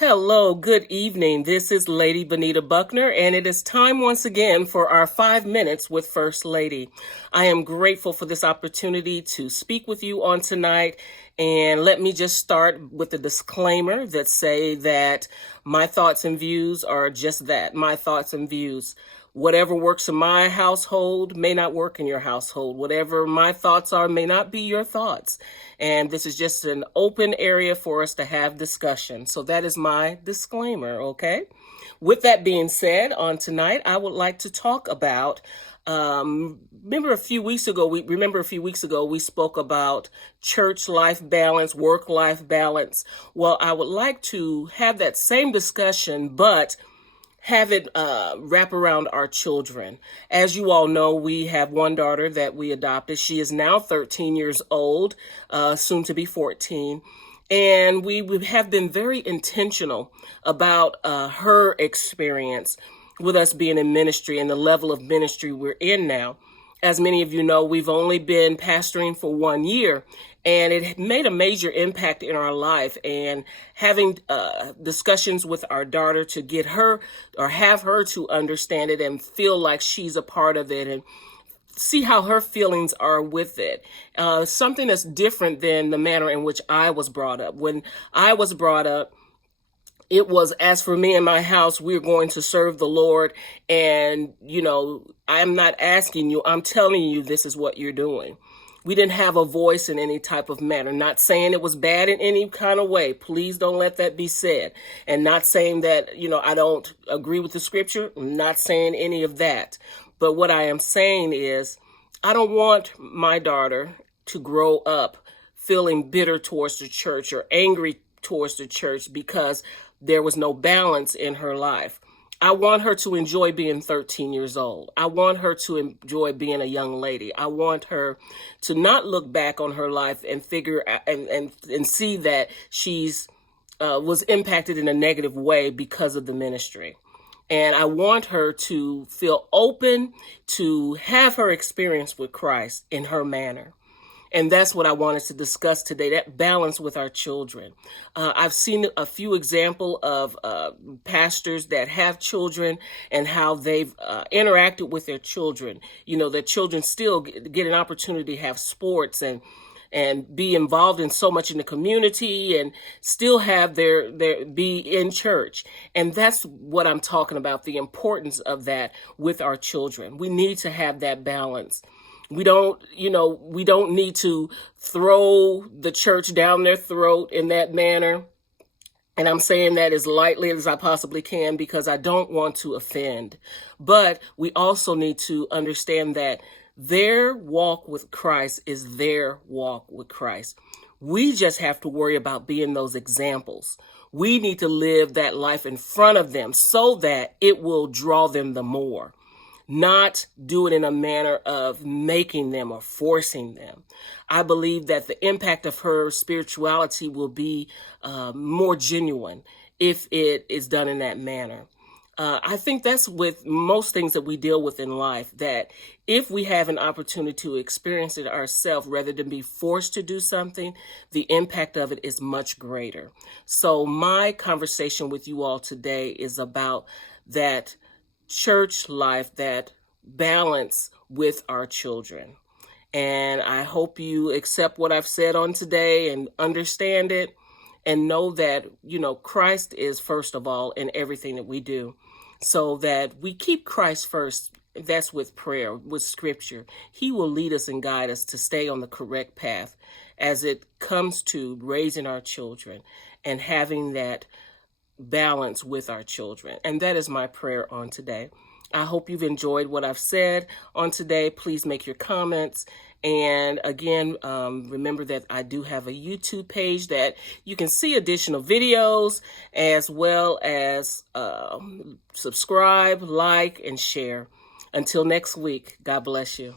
Hello, good evening. This is Lady Benita Buckner, and it is time once again for our 5 minutes with First Lady. I am grateful for this opportunity to speak with you on tonight. And let me just start with a disclaimer that say that my thoughts and views are just that, my thoughts and views. Whatever works in my household may not work in your household. Whatever my thoughts are may not be your thoughts. And this is just an open area for us to have discussion. So that is my disclaimer, okay? With that being said, on tonight, I would like to talk about remember a few weeks ago we spoke about church life balance, work life balance. Well, I would like to have that same discussion, but have it wrap around our children. As you all know, we have one daughter that we adopted. She is now 13 years old, soon to be 14. And we have been very intentional about her experience with us being in ministry and the level of ministry we're in now. As many of you know, we've only been pastoring for 1 year, and it made a major impact in our life. And having discussions with our daughter to get her or have her to understand it and feel like she's a part of it and see how her feelings are with it. Something that's different than the manner in which I was brought up. When I was brought up, it was, as for me and my house, we're going to serve the Lord. And, I'm not asking you, I'm telling you, this is what you're doing. We didn't have a voice in any type of manner. Not saying it was bad in any kind of way. Please don't let that be said. And not saying that, I don't agree with the scripture. I'm not saying any of that. But what I am saying is, I don't want my daughter to grow up feeling bitter towards the church or angry towards the church because there was no balance in her life. I want her to enjoy being 13 years old. I want her to enjoy being a young lady. I want her to not look back on her life and figure and see that she's was impacted in a negative way because of the ministry. And I want her to feel open to have her experience with Christ in her manner. And that's what I wanted to discuss today, that balance with our children. I've seen a few examples of pastors that have children and how they've interacted with their children. Their children still get an opportunity to have sports and be involved in so much in the community and still have their be in church. And that's what I'm talking about, the importance of that with our children. We need to have that balance. We don't need to throw the church down their throat in that manner. And I'm saying that as lightly as I possibly can because I don't want to offend. But we also need to understand that their walk with Christ is their walk with Christ. We just have to worry about being those examples. We need to live that life in front of them so that it will draw them the more. Not do it in a manner of making them or forcing them. I believe that the impact of her spirituality will be more genuine if it is done in that manner. I think that's with most things that we deal with in life, that if we have an opportunity to experience it ourselves rather than be forced to do something, the impact of it is much greater. So my conversation with you all today is about that church life, that balance with our children. And I hope you accept what I've said on today and understand it and know that, Christ is first of all in everything that we do, so that we keep Christ first. That's with prayer, with scripture. He will lead us and guide us to stay on the correct path as it comes to raising our children and having that balance with our children. And that is my prayer on today. I hope you've enjoyed what I've said on today. Please make your comments. And again, remember that I do have a YouTube page that you can see additional videos as well as subscribe, like, and share. Until next week, God bless you.